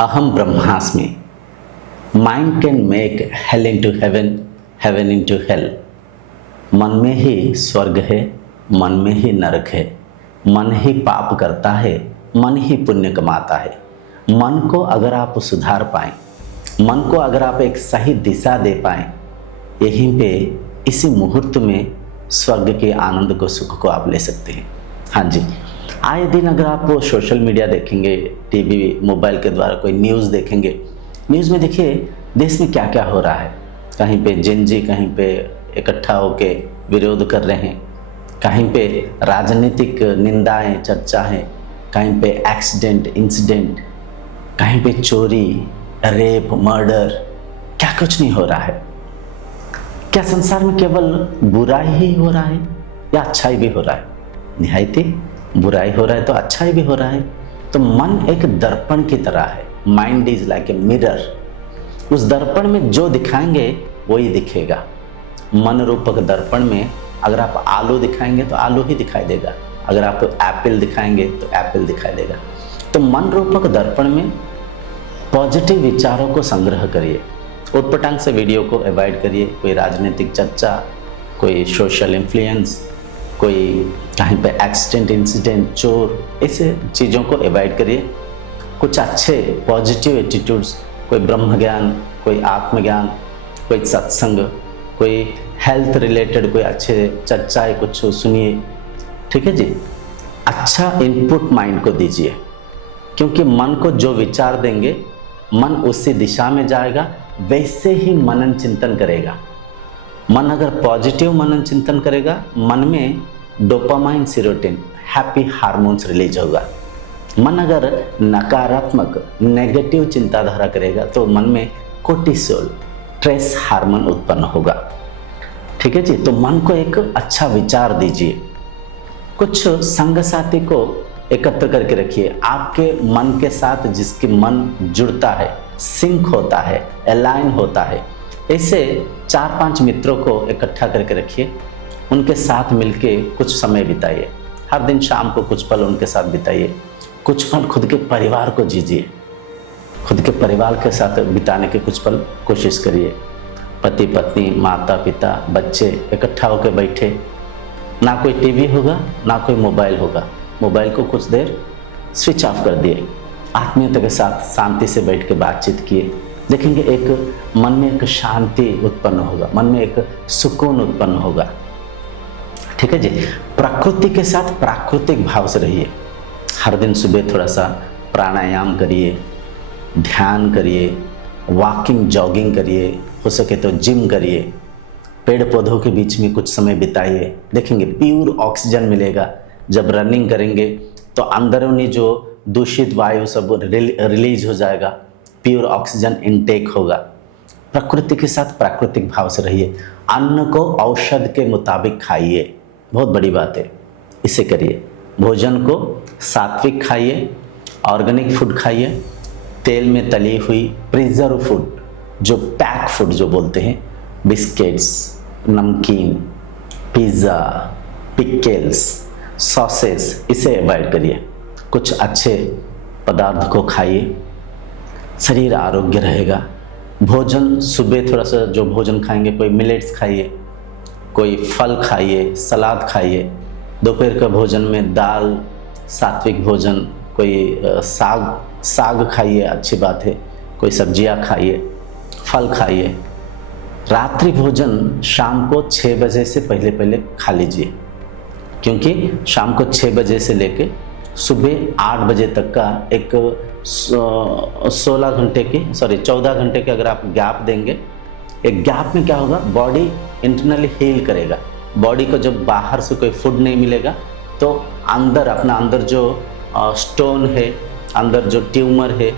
अहम ब्रह्मास्मि। Mind can make hell into heaven, heaven into hell. मन में ही स्वर्ग है, मन में ही नरक है। मन ही पाप करता है, मन ही पुण्य कमाता है। मन को अगर आप सुधार पाएं, मन को अगर आप एक सही दिशा दे पाएं, यहीं पे इसी मुहूर्त में स्वर्ग के आनंद को, सुख को आप ले सकते हैं। हाँ जी, आए दिन अगर आप सोशल मीडिया देखेंगे, टीवी मोबाइल के द्वारा कोई न्यूज़ देखेंगे, न्यूज़ में देखिए देश में क्या क्या हो रहा है। कहीं पे जेनजी कहीं पे इकट्ठा होके विरोध कर रहे हैं, कहीं पे राजनीतिक निंदाएं चर्चा है, कहीं पे एक्सीडेंट इंसिडेंट, कहीं पे चोरी रेप मर्डर, क्या कुछ नहीं हो रहा है। क्या संसार में केवल बुराई ही हो रहा है या अच्छाई भी हो रहा है? निहायती बुराई हो रहा है तो अच्छाई भी हो रहा है। तो मन एक दर्पण की तरह है। Mind is like a mirror. उस दर्पण में जो दिखाएंगे वही दिखेगा। मन रूपक दर्पण में अगर आप आलू दिखाएंगे तो आलू ही दिखाई देगा, अगर आप एप्पल दिखाएंगे तो एप्पल दिखाई देगा। तो मन रूपक दर्पण में पॉजिटिव विचारों को संग्रह करिए, उटपटांग से वीडियो को अवॉइड करिए। कोई राजनीतिक चर्चा, कोई सोशल इन्फ्लुएंस, कोई कहीं पे एक्सीडेंट इंसिडेंट, चोर, ऐसे चीज़ों को अवॉइड करिए। कुछ अच्छे पॉजिटिव एटीट्यूड्स, कोई ब्रह्म ज्ञान, कोई आत्मज्ञान, कोई सत्संग, कोई हेल्थ रिलेटेड कोई अच्छे चर्चाएं कुछ सुनिए। ठीक है जी, अच्छा इनपुट माइंड को दीजिए, क्योंकि मन को जो विचार देंगे मन उसी दिशा में जाएगा, वैसे ही मनन चिंतन करेगा। मन अगर पॉजिटिव मनन चिंतन करेगा, मन में dopamine serotonin happy hormones release होगा। मन अगर नकारात्मक नेगेटिव चिंताधारा करेगा तो मन में कोर्टिसोल स्ट्रेस हार्मोन उत्पन्न होगा। ठीक है जी, तो मन को एक अच्छा विचार दीजिए। कुछ संग साथी को एकत्र करके रखिए। आपके मन के साथ जिसके मन जुड़ता है, सिंक होता है, अलाइन होता है, ऐसे 4-5 मित्रों को इकट्ठा करके रखिए। उनके साथ मिलके कुछ समय बिताइए। हर दिन शाम को कुछ पल उनके साथ बिताइए। कुछ पल खुद के परिवार को जीजिए। खुद के परिवार के साथ बिताने के कुछ पल कोशिश करिए। पति पत्नी, माता पिता, बच्चे इकट्ठा होकर बैठे, ना कोई टीवी होगा ना कोई मोबाइल होगा। मोबाइल को कुछ देर स्विच ऑफ कर दिए। आत्मीयता के साथ शांति से बैठ के बातचीत किए। देखेंगे एक मन में एक शांति उत्पन्न होगा, मन में एक सुकून उत्पन्न होगा। ठीक है जी, प्रकृति के साथ प्राकृतिक भाव से रहिए। हर दिन सुबह थोड़ा सा प्राणायाम करिए, ध्यान करिए, वॉकिंग जॉगिंग करिए, हो सके तो जिम करिए, पेड़ पौधों के बीच में कुछ समय बिताइए। देखेंगे प्योर ऑक्सीजन मिलेगा। जब रनिंग करेंगे तो अंदरूनी जो दूषित वायु सब रिलीज हो जाएगा, प्योर ऑक्सीजन इनटेक होगा। प्रकृति के साथ प्राकृतिक भाव से रहिए। अन्न को औषध के मुताबिक खाइए, बहुत बड़ी बात है, इसे करिए। भोजन को सात्विक खाइए, ऑर्गेनिक फूड खाइए, तेल में तली हुई प्रिजर्व फूड, जो पैक फूड जो बोलते हैं, बिस्किट्स, नमकीन, पिज़्ज़ा, पिकल्स, सॉसेस, इसे अवॉइड करिए। कुछ अच्छे पदार्थ को खाइए, शरीर आरोग्य रहेगा। भोजन सुबह थोड़ा सा जो भोजन खाएंगे, कोई मिलेट्स खाइए, कोई फल खाइए, सलाद खाइए। दोपहर का भोजन में दाल, सात्विक भोजन, कोई साग खाइए, अच्छी बात है, कोई सब्जियां खाइए, फल खाइए। रात्रि भोजन शाम को 6 बजे से पहले पहले खा लीजिए, क्योंकि शाम को 6 बजे से लेके सुबह 8 बजे तक का एक 14 घंटे के अगर आप गैप देंगे, एक गैप में क्या होगा, बॉडी इंटरनली हील करेगा। बॉडी को जब बाहर से कोई फूड नहीं मिलेगा तो अंदर अपना अंदर जो स्टोन है, अंदर जो ट्यूमर है,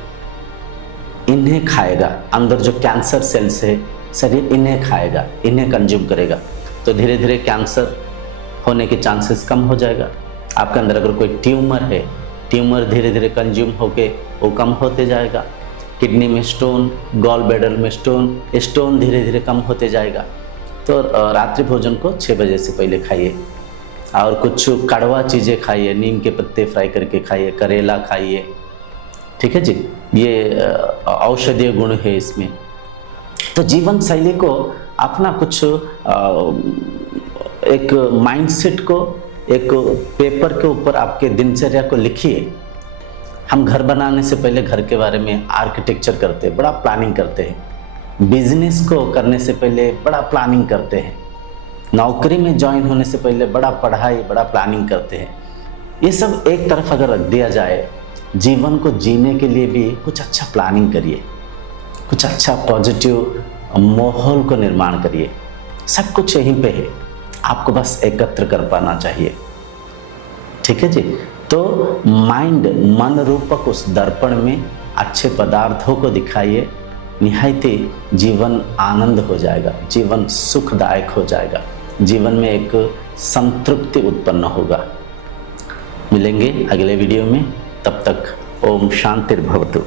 इन्हें खाएगा। अंदर जो कैंसर सेल्स है, शरीर इन्हें खाएगा, इन्हें कंज्यूम करेगा। तो धीरे धीरे कैंसर होने के चांसेस कम हो जाएगा। आपके अंदर अगर कोई ट्यूमर है, ट्यूमर धीरे धीरे कंज्यूम होके वो कम होते जाएगा। किडनी में स्टोन, गॉल ब्लैडर में स्टोन, स्टोन धीरे धीरे कम होते जाएगा। तो रात्रि भोजन को 6 बजे से पहले खाइए। और कुछ कड़वा चीज़ें खाइए, नीम के पत्ते फ्राई करके खाइए, करेला खाइए। ठीक है जी, ये औषधीय गुण है इसमें। तो जीवन शैली को अपना कुछ एक माइंडसेट को एक पेपर के ऊपर आपके दिनचर्या को लिखिए। हम घर बनाने से पहले घर के बारे में आर्किटेक्चर करते हैं, बड़ा प्लानिंग करते हैं। बिजनेस को करने से पहले बड़ा प्लानिंग करते हैं। नौकरी में ज्वाइन होने से पहले बड़ा पढ़ाई, बड़ा प्लानिंग करते हैं। ये सब एक तरफ अगर रख दिया जाए, जीवन को जीने के लिए भी कुछ अच्छा प्लानिंग करिए, कुछ अच्छा पॉजिटिव माहौल को निर्माण करिए। सब कुछ यहीं पे है, आपको बस एकत्र कर पाना चाहिए। ठीक है जी। तो माइंड, मन रूपक उस दर्पण में अच्छे पदार्थों को दिखाइए, निहायत जीवन आनंद हो जाएगा, जीवन सुखदायक हो जाएगा, जीवन में एक संतृप्ति उत्पन्न होगा। मिलेंगे अगले वीडियो में, तब तक ओम शांतिर्भवतु।